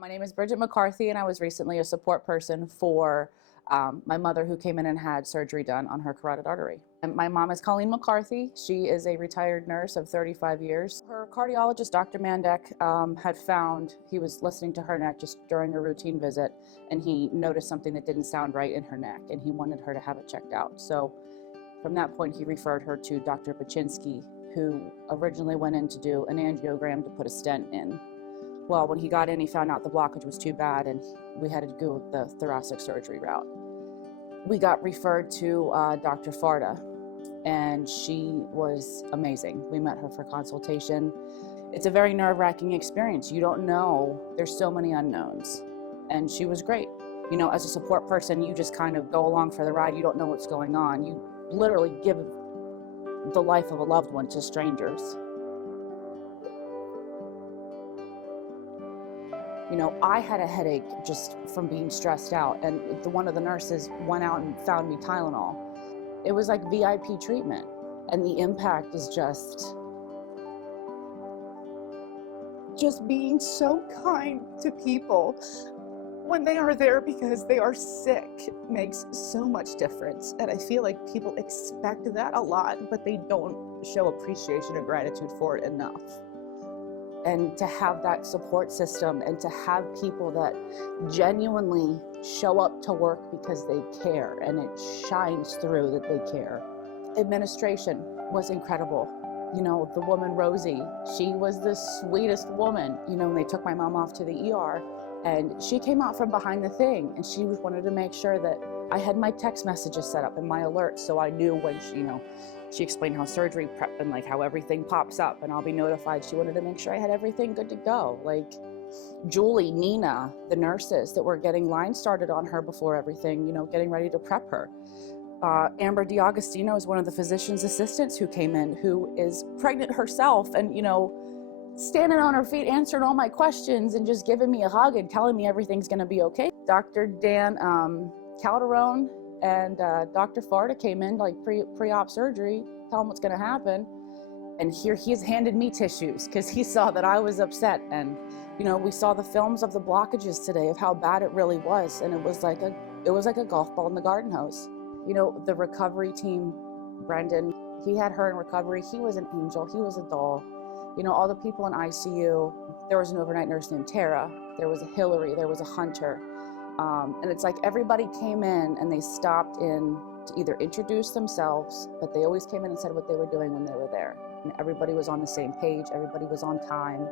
My name is Bridget McCarthy, and I was recently a support person for my mother, who came in and had surgery done on her carotid artery. And my mom is Colleen McCarthy. She is a retired nurse of 35 years. Her cardiologist, Dr. Mandek, had found, he was listening to her neck just during a routine visit, and he noticed something that didn't sound right in her neck, and he wanted her to have it checked out. So from that point, he referred her to Dr. Paczynski, who originally went in to do an angiogram to put a stent in. Well, when he got in, he found out the blockage was too bad, and we had to go the thoracic surgery route. We got referred to Dr. Farda, and she was amazing. We met her for consultation. It's a very nerve-wracking experience. You don't know, there's so many unknowns, and she was great. You know, as a support person, you just kind of go along for the ride. You don't know what's going on. You literally give the life of a loved one to strangers. You know, I had a headache just from being stressed out, and one of the nurses went out and found me Tylenol. It was like VIP treatment, and the impact is just being so kind to people when they are there because they are sick makes so much difference. And I feel like people expect that a lot, but they don't show appreciation and gratitude for it enough. And to have that support system and to have people that genuinely show up to work because they care, and it shines through that they care. Administration was incredible. You know, the woman Rosie, she was the sweetest woman. You know, they took my mom off to the ER, and she came out from behind the thing, and she wanted to make sure that I had my text messages set up and my alerts, so I knew when she, you know, she explained how surgery prep and like how everything pops up and I'll be notified. She wanted to make sure I had everything good to go. Like Julie, Nina, the nurses that were getting lines started on her before everything, you know, getting ready to prep her. Amber DiAgostino is one of the physician's assistants who came in, who is pregnant herself and, you know, standing on her feet, answering all my questions and just giving me a hug and telling me everything's gonna be okay. Dr. Dan Calderon and Dr. Farda came in like pre-op surgery, tell him what's gonna happen. And here he's handed me tissues because he saw that I was upset. And, you know, we saw the films of the blockages today of how bad it really was. And it was like a golf ball in the garden hose. You know, the recovery team, Brendan, he had her in recovery. He was an angel, he was a doll. You know, all the people in ICU, there was an overnight nurse named Tara, there was a Hillary, there was a Hunter. And it's like everybody came in and they stopped in to either introduce themselves, but they always came in and said what they were doing when they were there. And everybody was on the same page, everybody was on time.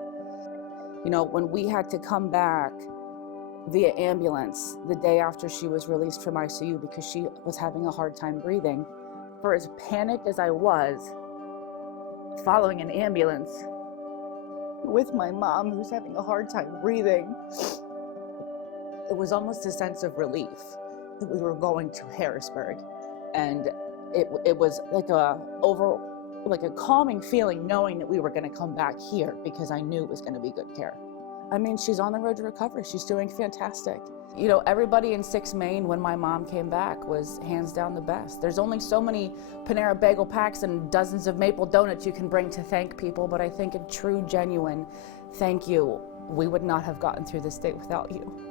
You know, when we had to come back via ambulance the day after she was released from ICU because she was having a hard time breathing, for as panicked as I was following an ambulance with my mom who's having a hard time breathing, it was almost a sense of relief that we were going to Harrisburg. And it was like a calming feeling knowing that we were gonna come back here because I knew it was gonna be good care. I mean, she's on the road to recovery. She's doing fantastic. You know, everybody in 6 Main when my mom came back was hands down the best. There's only so many Panera bagel packs and dozens of maple donuts you can bring to thank people, but I think a true, genuine thank you. We would not have gotten through this day without you.